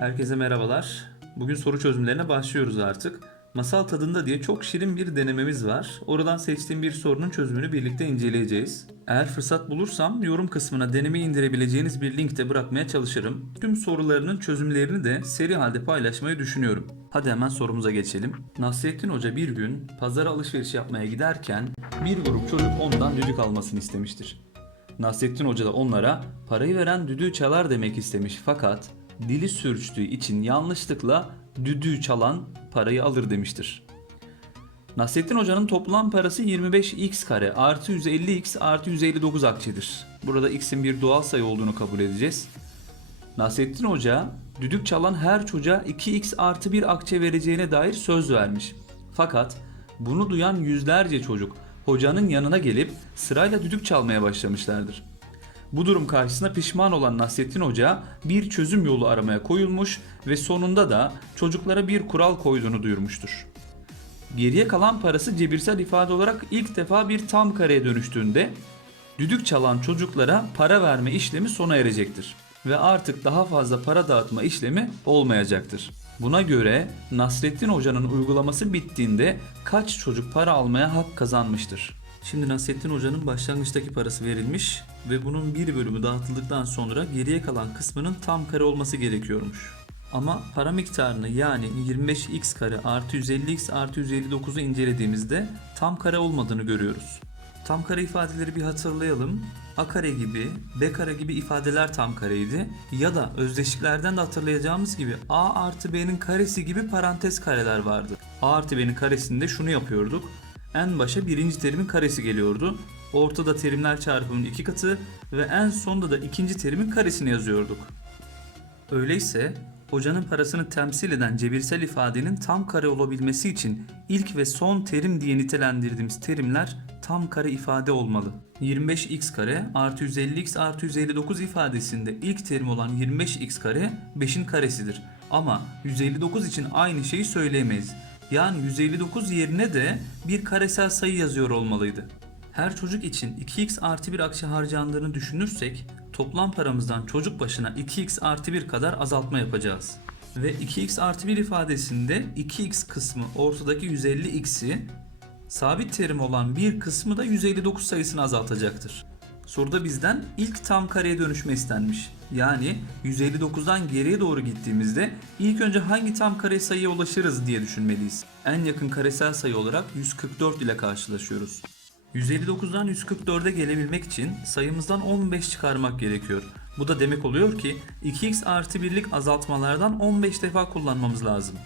Herkese merhabalar. Bugün soru çözümlerine başlıyoruz artık. Masal tadında diye çok şirin bir denememiz var. Oradan seçtiğim bir sorunun çözümünü birlikte inceleyeceğiz. Eğer fırsat bulursam yorum kısmına denemeyi indirebileceğiniz bir link de bırakmaya çalışırım. Tüm sorularının çözümlerini de seri halde paylaşmayı düşünüyorum. Hadi hemen sorumuza geçelim. Nasrettin Hoca bir gün pazara alışveriş yapmaya giderken bir grup çocuk ondan düdük almasını istemiştir. Nasrettin Hoca da onlara parayı veren düdüğü çalar demek istemiş fakat dili sürçtüğü için yanlışlıkla düdüğü çalan parayı alır demiştir. Nasrettin Hoca'nın toplam parası 25x kare artı 150x artı 159 akçedir. Burada x'in bir doğal sayı olduğunu kabul edeceğiz. Nasrettin Hoca düdük çalan her çocuğa 2x artı 1 akçe vereceğine dair söz vermiş. Fakat bunu duyan yüzlerce çocuk hocanın yanına gelip sırayla düdük çalmaya başlamışlardır. Bu durum karşısında pişman olan Nasrettin Hoca bir çözüm yolu aramaya koyulmuş ve sonunda da çocuklara bir kural koyduğunu duyurmuştur. Geriye kalan parası cebirsel ifade olarak ilk defa bir tam kareye dönüştüğünde düdük çalan çocuklara para verme işlemi sona erecektir ve artık daha fazla para dağıtma işlemi olmayacaktır. Buna göre Nasrettin Hoca'nın uygulaması bittiğinde kaç çocuk para almaya hak kazanmıştır? Şimdi Nasrettin Hoca'nın başlangıçtaki parası verilmiş ve bunun bir bölümü dağıtıldıktan sonra geriye kalan kısmının tam kare olması gerekiyormuş. Ama para miktarını yani 25x kare artı 150x artı 159'u incelediğimizde tam kare olmadığını görüyoruz. Tam kare ifadeleri bir hatırlayalım. A kare gibi, B kare gibi ifadeler tam kareydi. Ya da özdeşliklerden de hatırlayacağımız gibi A artı B'nin karesi gibi parantez kareler vardı. A artı B'nin karesinde şunu yapıyorduk. En başa birinci terimin karesi geliyordu. Ortada terimler çarpımının iki katı ve en sonda da ikinci terimin karesini yazıyorduk. Öyleyse hocanın parasını temsil eden cebirsel ifadenin tam kare olabilmesi için ilk ve son terim diye nitelendirdiğimiz terimler tam kare ifade olmalı. 25x kare artı 150x artı 159 ifadesinde ilk terim olan 25x kare 5'in karesidir. Ama 159 için aynı şeyi söyleyemeyiz. Yani 159 yerine de bir karesel sayı yazıyor olmalıydı. Her çocuk için 2x artı 1 akçe harcandığını düşünürsek toplam paramızdan çocuk başına 2x artı 1 kadar azaltma yapacağız. Ve 2x artı 1 ifadesinde 2x kısmı ortadaki 150x'i sabit terim olan bir kısmı da 159 sayısını azaltacaktır. Soruda bizden ilk tam kareye dönüşme istenmiş. Yani 159'dan geriye doğru gittiğimizde ilk önce hangi tam kare sayıya ulaşırız diye düşünmeliyiz. En yakın karesel sayı olarak 144 ile karşılaşıyoruz. 159'dan 144'e gelebilmek için sayımızdan 15 çıkarmak gerekiyor. Bu da demek oluyor ki 2x artı birlik azaltmalardan 15 defa kullanmamız lazım.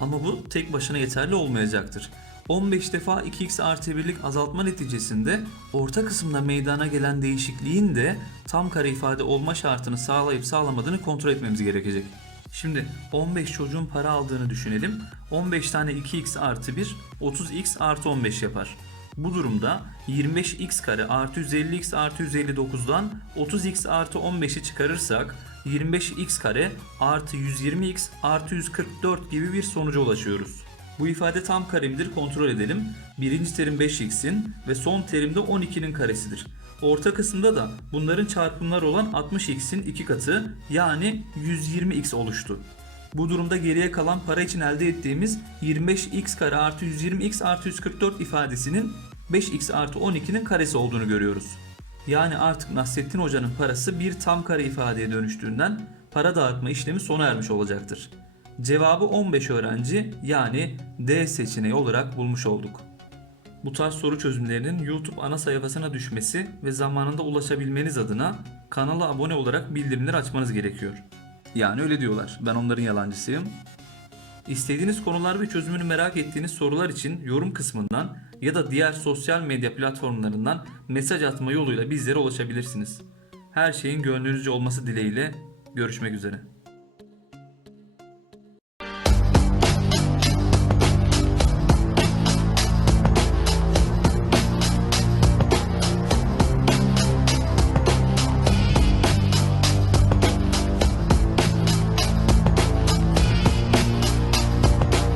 Ama bu tek başına yeterli olmayacaktır. 15 defa 2x artı 1'lik azaltma neticesinde orta kısımda meydana gelen değişikliğin de tam kare ifade olma şartını sağlayıp sağlamadığını kontrol etmemiz gerekecek. Şimdi 15 çocuğun para aldığını düşünelim. 15 tane 2x artı 1 30x artı 15 yapar. Bu durumda 25x kare artı 150x artı 159'dan 30x artı 15'i çıkarırsak 25x kare artı 120x artı 144 gibi bir sonuca ulaşıyoruz. Bu ifade tam kare midir kontrol edelim. Birinci terim 5x'in ve son terimde 12'nin karesidir. Orta kısımda da bunların çarpımları olan 60x'in iki katı yani 120x oluştu. Bu durumda geriye kalan para için elde ettiğimiz 25x kare artı 120x artı 144 ifadesinin 5x artı 12'nin karesi olduğunu görüyoruz. Yani artık Nasrettin Hoca'nın parası bir tam kare ifadeye dönüştüğünden para dağıtma işlemi sona ermiş olacaktır. Cevabı 15 öğrenci yani D seçeneği olarak bulmuş olduk. Bu tarz soru çözümlerinin YouTube ana sayfasına düşmesi ve zamanında ulaşabilmeniz adına kanala abone olarak bildirimleri açmanız gerekiyor. Yani öyle diyorlar. Ben onların yalancısıyım. İstediğiniz konular ve çözümünü merak ettiğiniz sorular için yorum kısmından ya da diğer sosyal medya platformlarından mesaj atma yoluyla bizlere ulaşabilirsiniz. Her şeyin gönlünüzce olması dileğiyle görüşmek üzere.